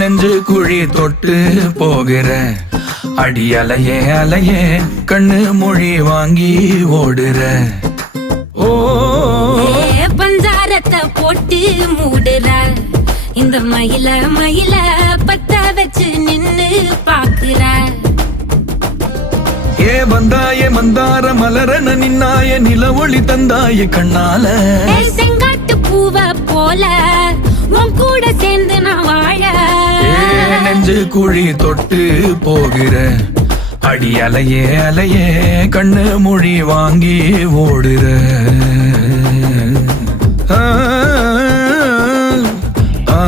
நெஞ்சு குழி தொட்டு போகிற அடி அலையே அலையே கண்ணு மொழி வாங்கி ஓடுற. ஓ பஞ்சாரத்தை போட்டு மூடுற இந்த மயில மயில பத்த வச்சு நின்னு பாக்குற. ஏ வந்தாய மந்தார மலரன நின்னாய நில ஒளி தந்தாய கண்ணால. செங்காட்டு பூவ போல உன் கூட சேர்ந்து நான் வாழ. நெஞ்சு குழி தொட்டு போகிற அடி அலையே அலையே கண்ணு மொழி வாங்கி ஓடுற. ஆ ஆ